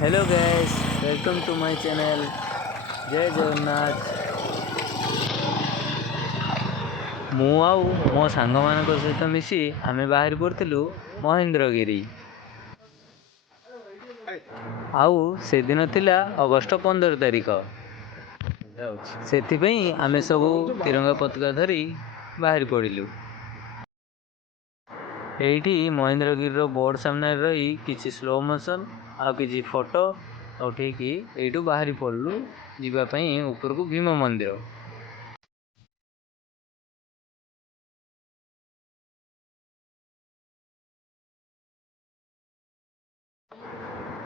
Hello guys, welcome to my channel. जय जगन्नाथ। मु आउ मो सांग मानक सहित मिसी आमे बाहर पड़ू महेंद्रगिरी। आउ से दिन थिला अगस्ट 15 तारिख। से आमे सबू तिरंगा पताका धरी बाहर पड़ू। एठी महेंद्रगिरी बोर्ड सामने रही किसी स्लो मोशन आ किसी फोटो उठेकी एठू बाहरी पड़ू जीवाई ऊपर को भीम मंदिर।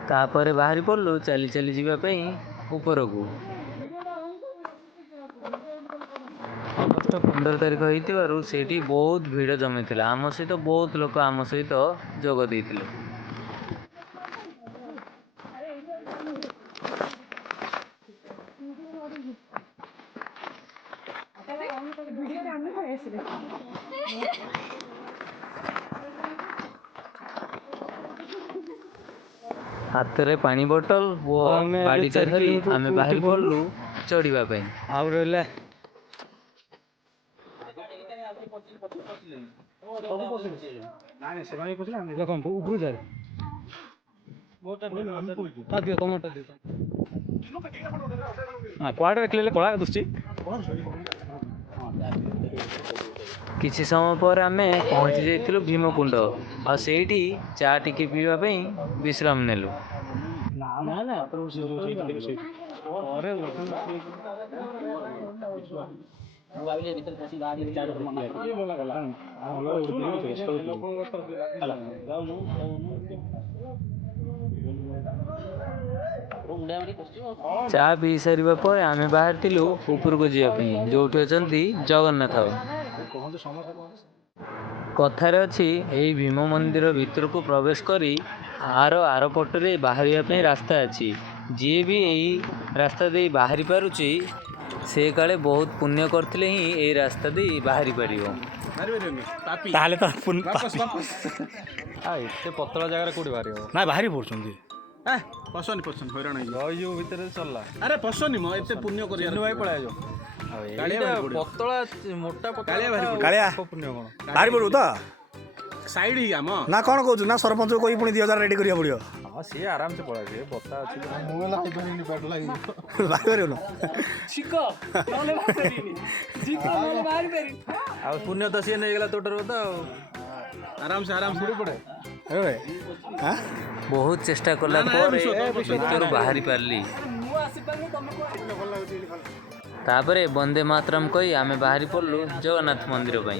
तापर बाहरी पड़ू चली चली जावाई ऊपर को। अगस्ट 15 तारिख होती बहुत भीड़ जमी थी। आम सहित बहुत लोग आम सहित जोग देते। हाथ में पानी बोतल और बाड़ीटा धरी आमे बाहर पड़ू चढ़ापी। किसी समय पर आमे पहुंची जाइलु भीमकुंड आ सेठी चा टिके पीवाई विश्राम नेलु। चा पी सारिबा पर आमे बाहर थिलु ऊपर को जावाई जो जगन्नाथ। कथार अच्छी यही भीम मंदिर भितर को प्रवेश करी आर पटरे बाहर रास्ता अच्छी। जी भी यही रास्ता दे बाहरी पारुची से काले बहुत पुण्य करथिले ही यही रास्ता दे बाहरी पारिबो। ताले तो एते पतला जगह कोडी बाहर ना बाहरी पड़छन्ती पसंद पसंद हैरान रही भितर चलला। अरे पसंद म एते पुण्य करिया भाई पळा जो पतला मोटा कालिया पुण्य कोन बाहरी पड़ू तो साइड ही आम ना कौन कहू ना सरपंच को पुणी 2000 रेडी करिया पड़ियो। हां सी आराम से पळा जे बता अछि मोबाइल आइबनी पेट लागि बाहर करियो छिको नले बाहर करिनी छिको नले बाहर करी आ पुण्य तो से नै गेला तोटर बता आराम से पड़े अरे हां बहुत चेष्टा कला भीतर बाहरी पारली। तापरे वंदे मातरम कही आमे बाहरी पड़लु जगन्नाथ मंदिर पई।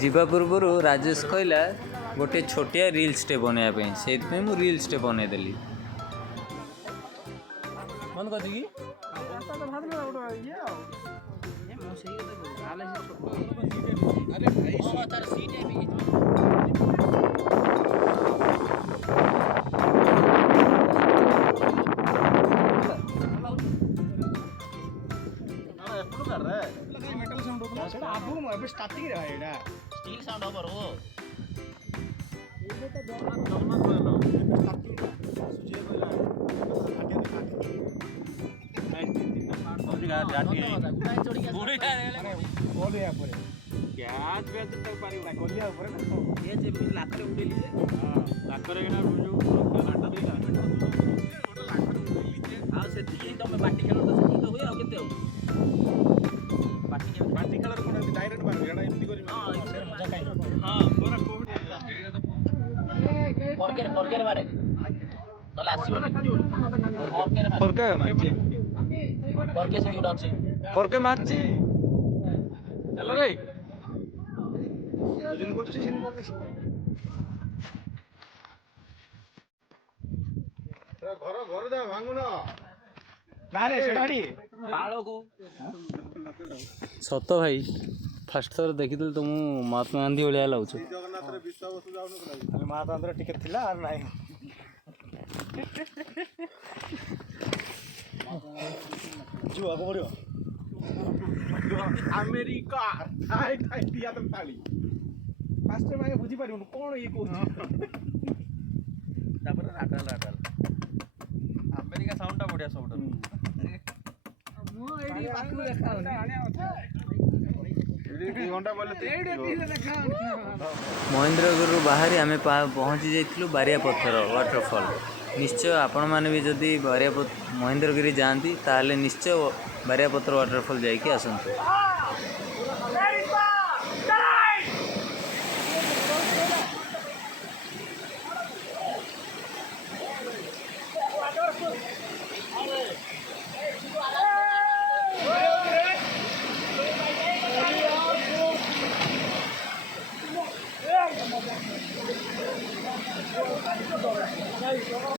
जीवा पूर्व राजेश कहला गोटे छोटिया रील्स टे बनवाई से रील्स टे बनई देली। मन कर की अरे भाई तार सीट है भी स्टार्टिंग रे भाई एटा स्टील साउंड ओवर हो ग्यास बेच तक पारी कोलिया ऊपर ना ये जे लाखरे उडेली जे हां लाखरे एना जो घंटा देला लाखरे उडेली जे आ से दिए तमे बाटी खेल तो से तो होय आ केते हो बाटी खेल कोन डायरेक्ट बार एडा एमती करी हां मजा काई हां पूरा कोविड परकेर मारे तले आसीबो परके से उड़ा छै परके मारछि चलो रे घर जा भांगुन नारे सेठाडी तालो को सत भाई फास्ट थर देखी तुम महात्मा गांधी भाया लगुच। जगन्नाथ रे विश्वास जाउन महात्मा गांधी टिकट थिला आर नाही जो आगो बढियो अमेरिका ठाई ठाई दिया तो ताली ଫାଷ୍ଟ ଟାଇମ୍ ଆଜ୍ଞା ବୁଝିପାରିବୁନି କ'ଣ ଇଏ କହୁଛି। ତାପରେ ରାଟାଲ ଆମେରିକା ସାଉଣ୍ଡଟା ବଢ଼ିଆ ସବୁଠାରୁ। ମହେନ୍ଦ୍ରଗିରିରୁ ବାହାରି ଆମେ ପହଞ୍ଚି ଯାଇଥିଲୁ ବାରିଆପଥର ୱାଟରଫଲ୍। ନିଶ୍ଚୟ ଆପଣମାନେ ବି ଯଦି ମହେନ୍ଦ୍ରଗିରି ଯାଆନ୍ତି ତାହେଲେ ନିଶ୍ଚୟ ବାରିଆପଥର ୱାଟରଫଲ୍ ଯାଇକି ଆସନ୍ତୁ।